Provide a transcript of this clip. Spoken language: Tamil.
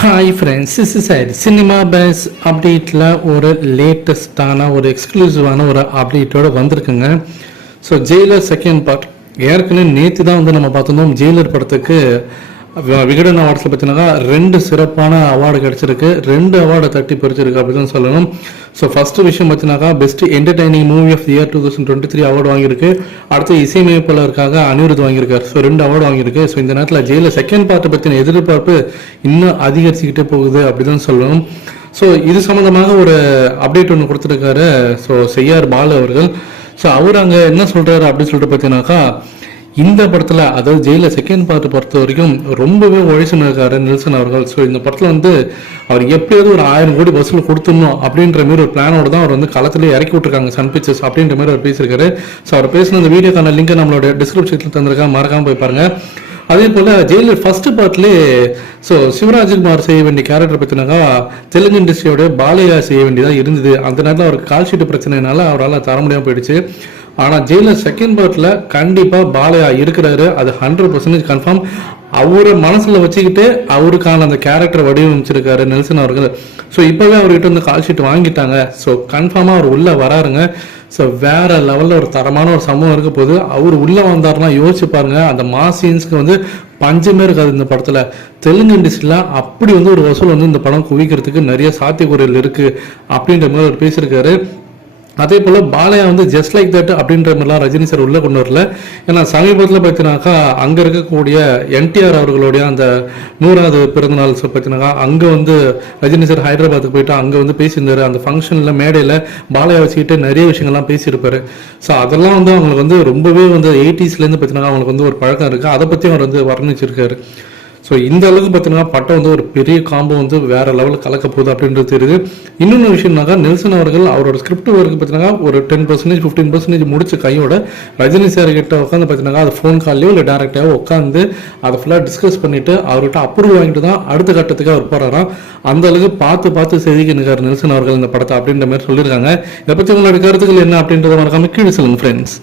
Hi friends is side cinema base அப்டேட்டில் ஒரு லேட்டஸ்டான ஒரு எக்ஸ்க்ளூசிவான ஒரு அப்டேட்டோட வந்திருக்குங்க. ஸோ ஜெயிலர் செகண்ட் பார்ட் ஏற்கனவே நேற்று தான் வந்து நம்ம பார்த்துருந்தோம் ஜெயிலர் படத்துக்கு விகடன் அவார்ட்ஸில் பார்த்தீங்கன்னா ரெண்டு சிறப்பான அவார்டு கிடச்சிருக்கு. ரெண்டு அவார்டை தட்டி பறிச்சிருக்கு அப்படி தான் சொல்லணும். ஸோ ஃபஸ்ட்டு விஷயம் பார்த்தீங்கன்னாக்கா best entertaining movie of year two thousand twenty three award வாங்கியிருக்கு. அடுத்து இசையமைப்பாளருக்காக அனிருத் வாங்கியிருக்கார். ஸோ ரெண்டு அவார்டு வாங்கியிருக்கு. ஸோ இந்த நேரத்தில் ஜெயிலில் செகண்ட் பார்ட்டை பற்றின எதிர்பார்ப்பு இன்னும் அதிகரிச்சுக்கிட்டே போகுது அப்படி தான் சொல்லணும். ஸோ இது சம்மந்தமாக ஒரு அப்டேட் ஒன்று கொடுத்துருக்காரு. ஸோ செய்யார் பாலு அவர்கள். ஸோ அவர் அங்கே என்ன சொல்கிறாரு அப்படின்னு சொல்லிட்டு பார்த்தீங்கன்னாக்கா இந்த படத்தில் அதாவது ஜெயில செகண்ட் பார்ட் பொறுத்த வரைக்கும் ரொம்பவே உழைச்சுன்னு இருக்காரு நெல்சன் அவர்கள். ஸோ இந்த படத்தில் வந்து அவர் எப்படியாவது ஒரு ஆயிரம் கோடி பஸ்ஸில் கொடுத்துடணும் அப்படின்ற மாதிரி ஒரு பிளானோட தான் அவர் வந்து களத்திலே இறக்கி விட்டுருக்காங்க சன் பிக்சர்ஸ் அப்படின்ற மாதிரி அவர் பேசியிருக்காரு. ஸோ அவர் பேசின அந்த வீடியோக்கான லிங்கை நம்மளோட டிஸ்கிரிப்ஷனில் தந்திருக்கா மறக்காமல் போய் பாருங்க. அதே போல் ஜெயிலர் ஃபர்ஸ்ட் பார்ட்லேயே ஸோ சிவராஜ்குமார் செய்ய வேண்டிய கேரக்டர் பற்றினாக்கா தெலுங்கு இண்டஸ்ட்ரியோட பாலையா செய்ய வேண்டியதாக இருந்தது. அந்த நேரத்தில் அவருக்கு கால் ஷீட் பிரச்சனைனால அவரால் தர முடியாமல் போயிடுச்சு. ஆனால் ஜெயிலில் செகண்ட் பார்ட்டில் கண்டிப்பாக பாலையா இருக்கிறாரு. அது ஹண்ட்ரட் பர்சன்டேஜ் கன்ஃபார்ம் அவரை மனசில் வச்சுக்கிட்டு அவருக்கான அந்த கேரக்டர் வடிவமைச்சிருக்காரு நெல்சன் அவர்கள். ஸோ இப்போவே அவர்கிட்ட வந்து கால் ஷீட் வாங்கிட்டாங்க. ஸோ கன்ஃபார்மாக அவர் உள்ளே வராருங்க. ஸோ வேற லெவலில் ஒரு தரமான ஒரு சம்பவம் இருக்க போது அவர் உள்ளே வந்தாருன்னா யோசிச்சு பாருங்க. அந்த மாஸ் சீன்ஸ்க்கு வந்து பஞ்சமே இருக்காது இந்த படத்தில். தெலுங்கு இண்டஸ்ட்ரியில் அப்படி வந்து ஒரு வசூல் வந்து இந்த படம் குவிக்கிறதுக்கு நிறைய சாத்தியக்கூறுகள் இருக்குது அப்படின்ற மாதிரி அவர் பேசியிருக்காரு. அதே போல் பாலையா வந்து ஜஸ்ட் லைக் தட் அப்படின்ற மாதிரிலாம் ரஜினி சார் உள்ளே கொண்டு வரல. ஏன்னா சமீபத்தில் பார்த்தீங்கன்னாக்கா அங்கே இருக்கக்கூடிய என்டிஆர் அவர்களுடைய அந்த நூறாவது பிறந்தநாள் பார்த்தீங்கன்னாக்கா அங்கே வந்து ரஜினி சார் ஹைதராபாத்துக்கு போயிட்டு அங்கே வந்து பேசியிருந்தார். அந்த ஃபங்க்ஷனில் மேடையில் பாலையா வச்சுக்கிட்டு நிறைய விஷயங்கள்லாம் பேசியிருப்பாரு. ஸோ அதெல்லாம் வந்து அவங்களுக்கு வந்து ரொம்பவே வந்து எயிட்டிஸ்லேருந்து பார்த்தீங்கன்னா அவங்களுக்கு வந்து ஒரு பழக்கம் இருக்குது அதை பற்றி அவர் வந்து வர்ணிச்சிருக்காரு. ஸோ இந்த அளவுக்கு பார்த்தீங்கன்னா பட்டம் வந்து ஒரு பெரிய காம்போ வந்து வேற லெவலில் கலக்க போகுது அப்படின்றது தெரியுது. இன்னொன்று விஷயம்னாக்கா நெல்சன் அவர்கள் அவரோட ஸ்கிரிப்ட் ஒர்க் பார்த்தீங்கன்னா ஒரு டென் பர்சன்டேஜ் ஃபிஃப்டீன் பர்சன்டேஜ் முடிச்ச கையோட ரஜினி சார் கிட்ட உட்காந்து பார்த்தீங்கன்னா அது ஃபோன் கால்லையோ இல்லை டேரக்டாகவோ உட்காந்து அதை ஃபுல்லாக டிஸ்கஸ் பண்ணிட்டு அவர்கிட்ட அப்ரூவ் வாங்கிட்டு தான் அடுத்த கட்டத்துக்கு அவர் போகிறாராம் அந்த அளவுக்கு பார்த்து பார்த்து செதுக்கினுக்கார் நெல்சன் அவர்கள் இந்த படத்தை அப்படின்ற மாதிரி சொல்லியிருக்காங்க. இதை பற்றி உங்களோட கருத்துக்கள் என்ன அப்படின்றத மறக்காம கீழே சொல்லுங்கள் ஃப்ரெண்ட்ஸ்